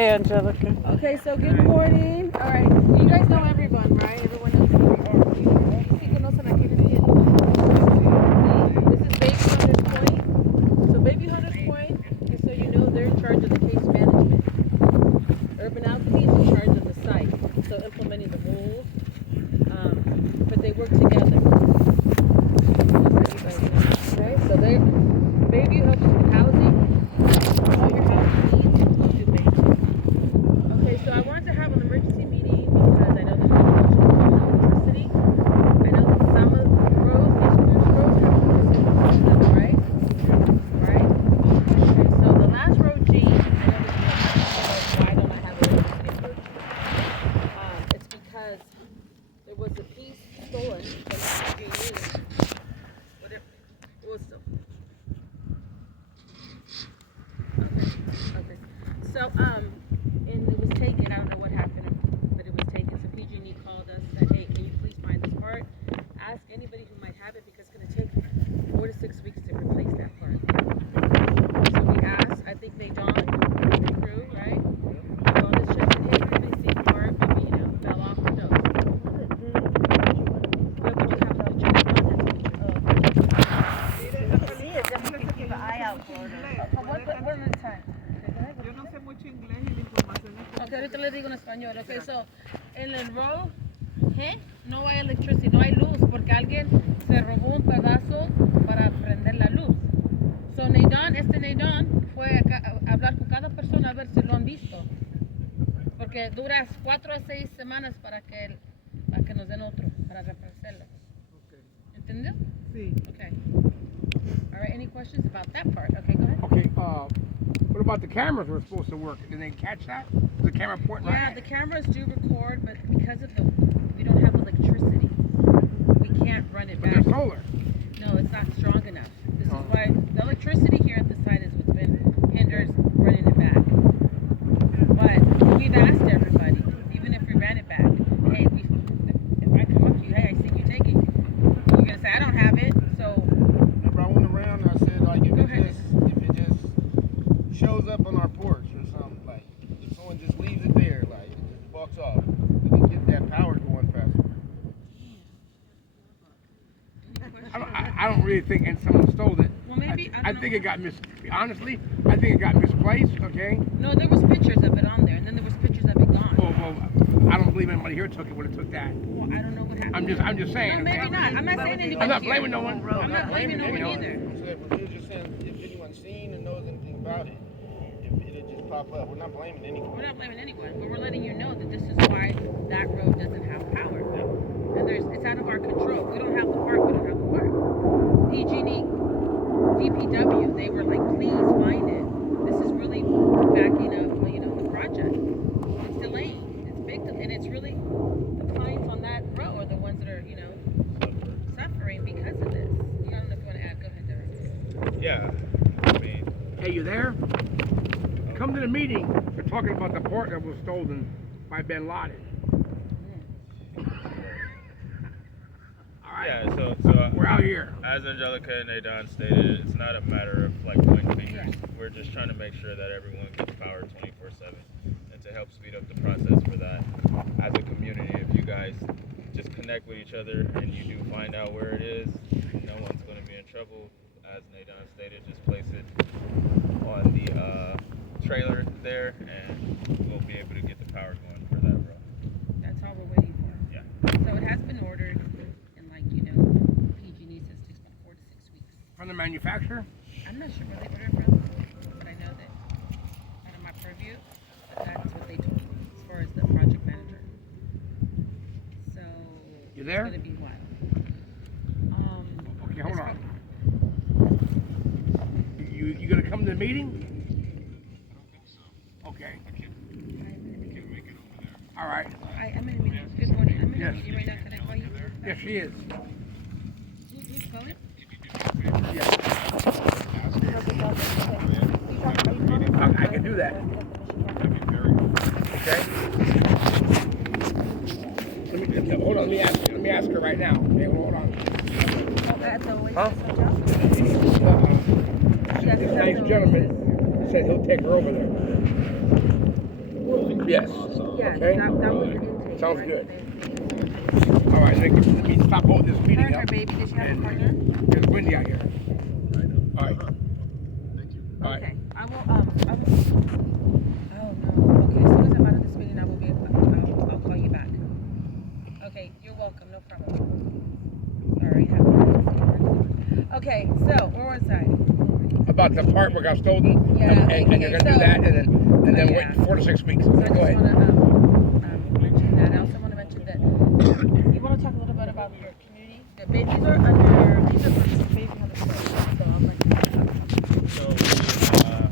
Hey, Angelica. Okay, so good morning. All right, you guys know everyone, right? Everyone knows who we are. Sí conocen a quienes vienen. This is Bayview Hunters Point. So Bayview Hunters Point, just so you know, they're in charge of the case management. Urban Alchemy is in charge of the site, so implementing the rules. But they work together. Okay, so they're Bayview helps with housing, all your housing needs. Do Bayview. Okay, so I wanted to have an emergency meeting because I know there's been questions about electricity. I know that some of the roads, these cruise roads, have electricity, right? Right? Okay, so the last road G, I know there's been questions about why don't I have electricity in road G. It's because there was a piece stolen from PG&E. Whatever. It was still. Okay. So, and it was taken. I don't know what happened, but it was taken. So PG&E called us, said, "Hey, can you please find this part? Ask anybody who might have it because it's going to take 4 to 6 weeks to replace that part." So we asked. I think they dawned the crew, right? Called us, checked, said, "Hey, if anybody see the part? Maybe fell off. Who knows?" Yeah, but you have to check it out. See it, then we can keep an eye out for it. What is the time? Yo no sé mucho inglés y la información es Ok, ahorita les digo en español. Ok, so, en el row G no hay electricidad, no hay luz porque alguien se robó un pedazo para prender la luz. So, Neidón fue a hablar con cada persona a ver si lo han visto. Porque dura 4 a 6 semanas para que nos den otro, para reemplazarlo. ¿Entendió? Sí. Okay. All right, any questions about that part? Okay, go ahead. Okay, what about the cameras were supposed to work? Did they catch that? Was the camera pointing right? Yeah, the cameras do record, but because of we don't have electricity, we can't run it But back. they're solar. No, it's not strong enough. This is why the electricity here at the site is what's been hinders running it back. But we've asked everybody, even if we ran it back, hey, if I come up to you, hey, I see you take it, you're gonna say I don't have it, so. Remember, I went around and I said, like, if Go it ahead. just shows up on our porch or something, like, if someone just leaves it there, like, it just walks off, we can get that power going faster. I don't really think someone stole it. Well, maybe, I I don't think know. it got honestly, I think it got misplaced, okay? No, there was pictures of it on there, and then there was pictures of it gone. Well, I don't believe anybody here took it when it took that. Well, I don't know what happened. I'm just saying. No, maybe okay? not. I'm not saying anybody I'm not here. blaming no one. I'm not blaming no one either. I'm saying, we're just saying, if anyone's seen and knows anything about it, it'll just pop up. We're not blaming anyone. We're not blaming anyone, but we're letting you know that this is why that road doesn't have power. And it's out of our control. We don't have the park, we don't have the park. PG&E, DPW, they were like, please find it. This is really backing up, the project. It's delaying. It's big, and it's really the clients on that row are the ones that are, suffering because of this. I don't know if you want to add. Go ahead, Derek. Yeah, I mean, Hey, you there? Come to the meeting. They're talking about the port that was stolen by Bin Laden. All right. yeah, so We're out here. as Angelica and Adon stated, it's not a matter of like pointing fingers. We're just trying to make sure that everyone gets power 24/7 and to help speed up the process for that. As a community, if you guys just connect with each other and you do find out where it is, no one's going to be in trouble. As Nadon stated, just place it on the trailer there and we'll be able to get the power going for that road. That's all we're waiting for. Yeah. So it has been ordered, and PG&E says it takes about 4 to 6 weeks. From the manufacturer? I'm not sure where they ordered from, but I know that out of my purview, but that's what they told me as far as the project manager. So You there? it's gonna be what? Okay, hold on. You gonna come to the meeting? Okay. All right. I'm in a meeting. Good morning. I'm in Yes. a meeting right now. Can I call you? Yes, she is. Who's calling? Yes. I can do that. Okay. Hold on. Let me ask her right now. Okay, hold on. Huh? This nice gentleman said he'll take her over there. Yes. Yes, Okay. that was the intake. Sounds right? good. All right, let me stop holding this meeting Her up. baby, did she have a And partner? it's windy out here. All right. All right. Okay, I will, oh no, okay, as soon as I'm out of this meeting, I will I'll call you back. Okay, you're welcome, no problem. Sorry, I have emergency. Okay, so, we're inside. About the part where it got stolen. Yeah, And you're gonna do that, and then wait 4 to 6 weeks. So I Okay, just go ahead. wanna, mention that, I also wanna mention that, you wanna talk a little bit about your community? The babies are under, these are for babies on the floor, so I'm like. So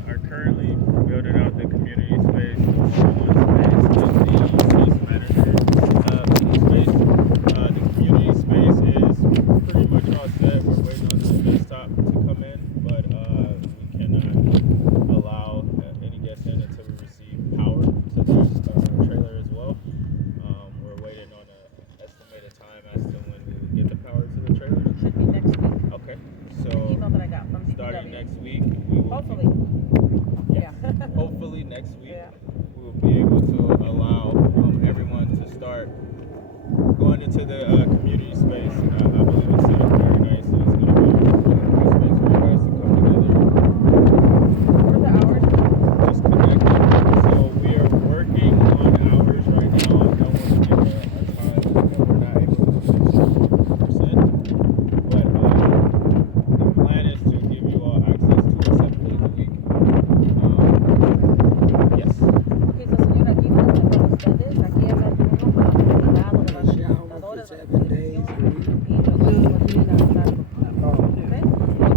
we are currently building out the community space, the one-on-one space, and the space manager space. The community space is pretty much all set. We're waiting on the space top to come in, but we cannot allow any guests in until we receive power to the trailer as well. We're waiting on an estimated time as to when we will get the power to the trailer. Should be next week. Okay, The so email that I got from starting DPW. next week, we will Hopefully. Yeah. hopefully next week Yeah. we will be able to allow everyone to start going into the community space. I believe it's set up very nice, and it's going to be a really good space for you guys to come together. What are the hours? Just connect. So we are working on hours right now. I don't want to give a time that we're not able to finish 100%. But the plan is to give you all access to it 7 days a week. Yes. Ok, so señora, aquí van a ser para ustedes, aquí hay uno para los cuidados, de las computadoras, de la televisión, y luego aquí va a tener a estar los cuidados. ¿Ves?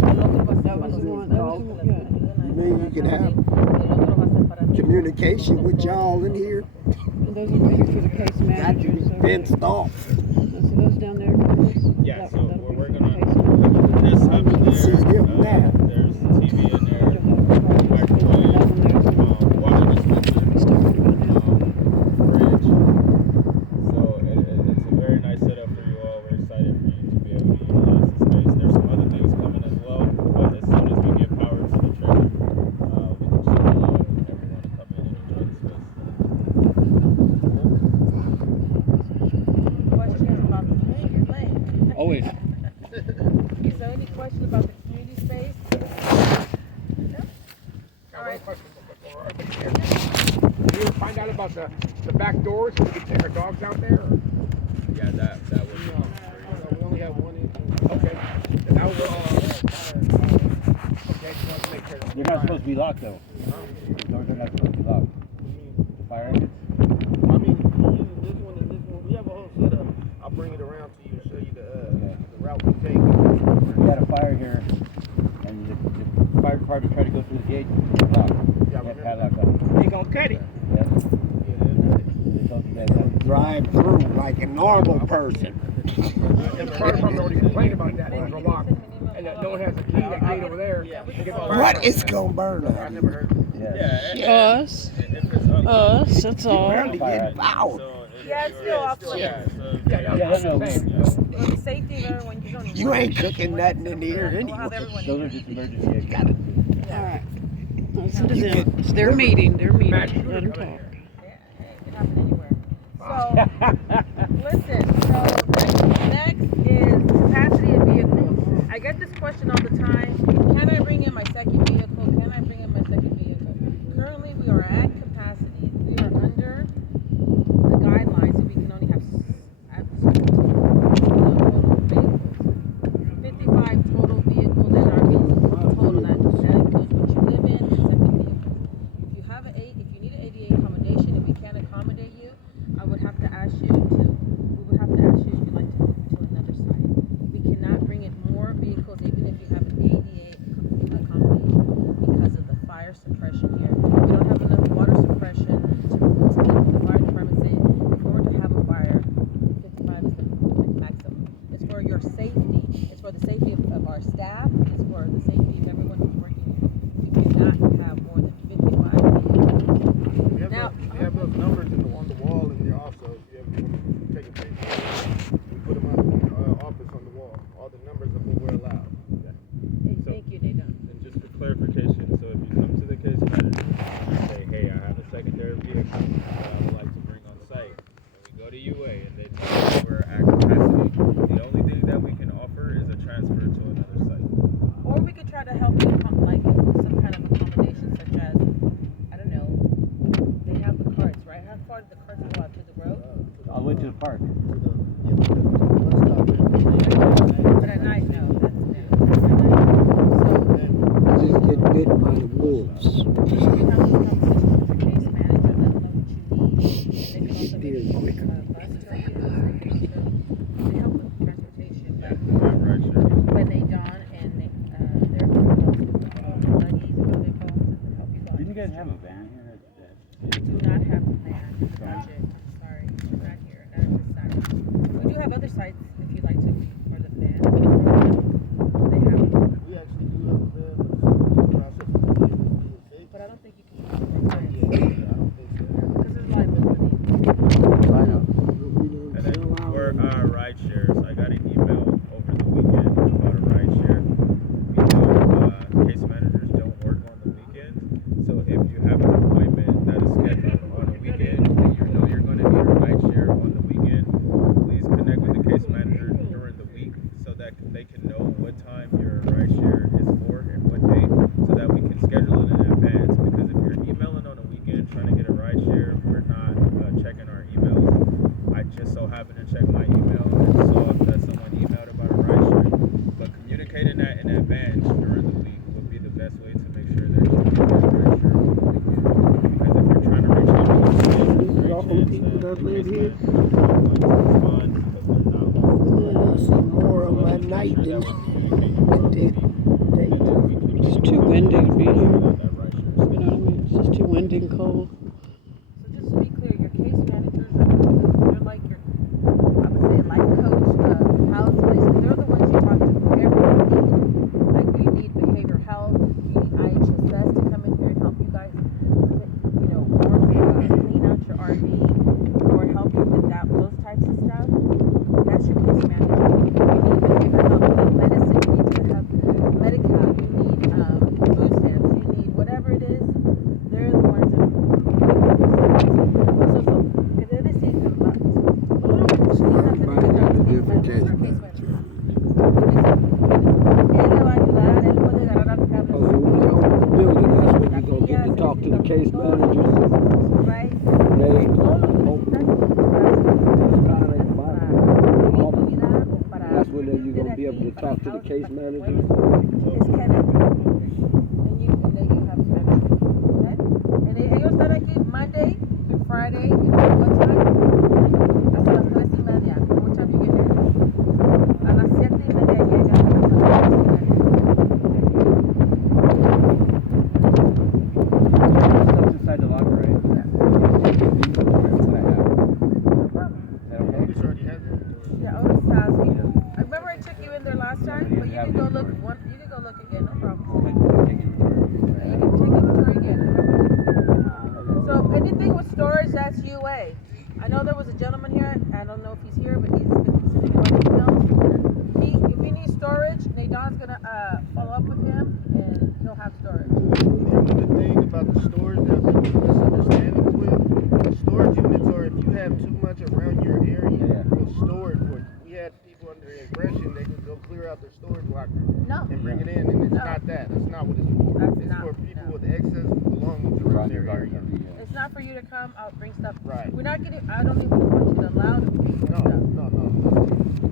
El otro va a ser para los niños que les ayuden a Maybe you can have y el otro va a ser para niños. communication with y'all in here. Those are ready for the case Got manager. you So fenced off. those down there. Yeah, so that'll we're be working for the on case manager. this up in there. See them now. There's TV in there, microwave, water dispensers, Stuff to go down. fridge. So it's a very nice setup for you all. We're excited for you to be able to utilize the space. There's some other things coming as well, but as soon as we get power to the trailer, we can start allowing everyone to come in and enjoy the space. Questions about the community plan? Always. Is there any question about the community space? No? All right. Did you ever find out about the back doors so we can take our dogs out there? Or? Yeah, that would be We only have one in. Okay. And that was, okay, just want to make sure. They're not supposed to be locked though. The doors are not supposed to be locked. Fire engines. I mean, this one and this one, we have a whole setup. I'll bring it around to you and show you the route we take. We had a fire here, and the fire department tried to go through the gate. Locked. Yeah, I That remember padlock that. on. They gonna cut it. Yep. Yeah, They told you guys that. Drive through like a normal person. And the fire department already complained about that. It was locked. And no one has the key, that gate over there. Yeah. To get the fire What is gonna burn I up? never heard. Yeah. Us. if it's unlocked, Us, that's all. Barely get power. so Yeah, it's still off limits. yeah, so Yeah, Yeah, that's no, what I'm saying. For the safety of everyone, you don't need You ain't cooking nothing in here We'll have anyway. everyone Those in are here. just emergency exits. All right. Listen to You them. get- It's their meeting. Their meeting. Matt, you Let them come in talk. here. Yeah, hey, it can happen anywhere. So, listen, so next is capacity of vehicles. I get this question all the time. Can I bring in my second vehicle? Can I bring in my second vehicle? Currently, we are at capacity. We are under the guidelines that we can only have total vehicles. 55 total vehicles that are being total. That includes what you live in and second vehicles. If you need an ADA accommodation and we can't accommodate you, I would have to ask you way to the park. But at night, no. That's I just get bit by the wolves. so you have these conversations with your case manager, let them know what you need. They can also Steer get quicker. bus to you. They can also they help with transportation. Yeah, But right, sure. when they dawn and they, they're pretty close to buggies or what they call them to help you out. Didn't you guys have a van here? We do not have a plan budget. I'm sorry, we're not here. Not at this site. We do have other sites if you'd like to for the van. They have, We actually do have a van, but it's in the process of being fixed. but I don't think you can use it for Yeah, clients I don't think so. because there's liability. I know. And then for ride shares, I got an email over the weekend about a ride share. We know case managers don't work on the weekend, so if you have an appointment that is scheduled on a weekend and you know you're going to need a ride share on the weekend, please connect with the case manager during the week so that they can know what time your ride share is for and what date, so that we can schedule it in advance. Because if you're emailing on a weekend trying to get a ride share, we're not checking our emails. I just so happened to check my email and saw that someone emailed about a ride share. But communicating that in advance during the week would be the best way to make sure that you get that ride share on the weekend. Because if you're trying to reach out to the These awful people that live here. I see more of them at night than It's too windy to be here. You know what I mean? It's just too windy and cold. So just to be clear, your case managers they're like your, I would say, life coach, house placement. They're the ones you talk to every week. Like you need behavioral health, you need IHSS to come in here and help you guys, you know, work, clean out your RV or help you with that, those types of stuff. That's your case manager. You need behavioral health, you need medicine, you need to have Medi-Cal, you need food stamps, you need whatever it is. They're the ones that if they're the same, everybody got a different case manager. Oh, so when you open the building, that's when you're gonna get to talk to the case managers. Right? They open that's when you're gonna be able to talk to the case managers. It's Kennedy. And you have Spanish. Okay? And ellos están aquí Monday through Friday. Until what time? Hasta las 3:30. What time you get there? A las 7:30 llegan. Stuff's inside the locker, right? Otis already has it. Yeah, Otis has it. I remember I took you in there last time, but you can go look. You can go look again. No problem. You can take inventory again. So anything with storage, that's UA. I know there was a gentleman here. I don't know if he's here, but he's been sending me emails. If he needs storage, Nadon's gonna follow up with him, and he'll have storage. The thing about the stores that people misunderstandings with, the storage units are if you have too much around your area, we'll store it for you. We had people under the impression they could go clear out their storage locker No. and bring it in, and it's not that. That's not what it's for. That's It's not, for people no. with excess belongings around their area. It's not for you to come out bring stuff. Right. We're not getting. I don't even want you to allow to bring No, stuff. no.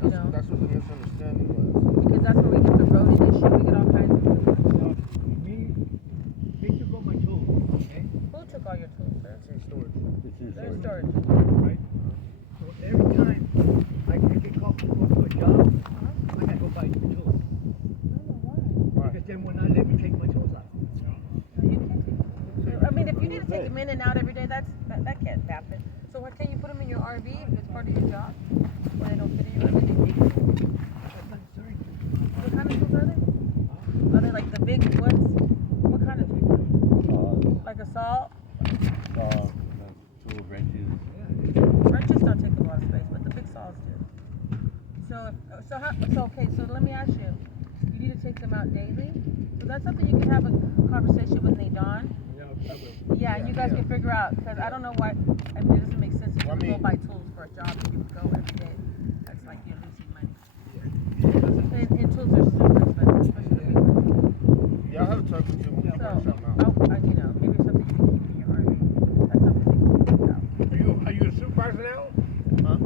know? That's what the misunderstanding was. Because that's where we get the rodent issue. We get all kinds of things. They took all my tools, okay? Who took all your tools, sir? It's in storage. They're in storage. Right? So every time I get called to go to a job, I gotta go buy new tools. I don't know why. Because then when I let me take my tools out. No, you can't take them. I mean, if you need to take them in and out every day, that can't happen. So what can you put them in your RV if it's part of your job? When they don't fit in your RV? What kind of tools are they? Are they like the big ones? What kind of tools? Like a saw? Tool wrenches. Wrenches don't take a lot of space, but the big saws do. Okay, so let me ask you. You need to take them out daily? So that's something you can have a conversation with Nadon. Yeah, and you guys can figure out, because I don't know why, I mean, it doesn't make sense if you go buy tools for a job and you go every day. That's like you're losing money. And tools are super expensive, especially the big ones. Yeah, I'll have a talk with you. We'll So, work something out. you know, maybe it's something you can keep in your RV. That's something you can figure out. Are you a supervisor now? Huh?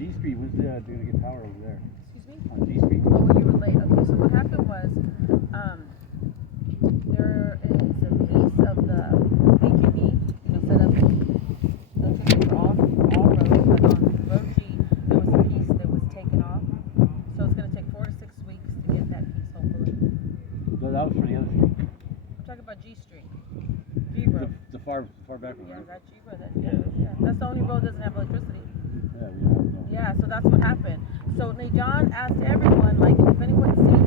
G Street, who's gonna get power over there? Excuse me? On G Street. Oh, you were late. Okay, so what happened was, there is a piece of the PG&E, set up electricity for all roads, but on road G, there was a piece that was taken off. So it's gonna take 4 to 6 weeks to get that piece, hopefully. No, that was for the other street. I'm talking about G Street. G Road. The far back one. Yeah, Right? that G Road. Yeah. That's the only road that doesn't have electricity. Yeah, we don't know. Yeah, so that's what happened. So John asked everyone, like, if anyone sees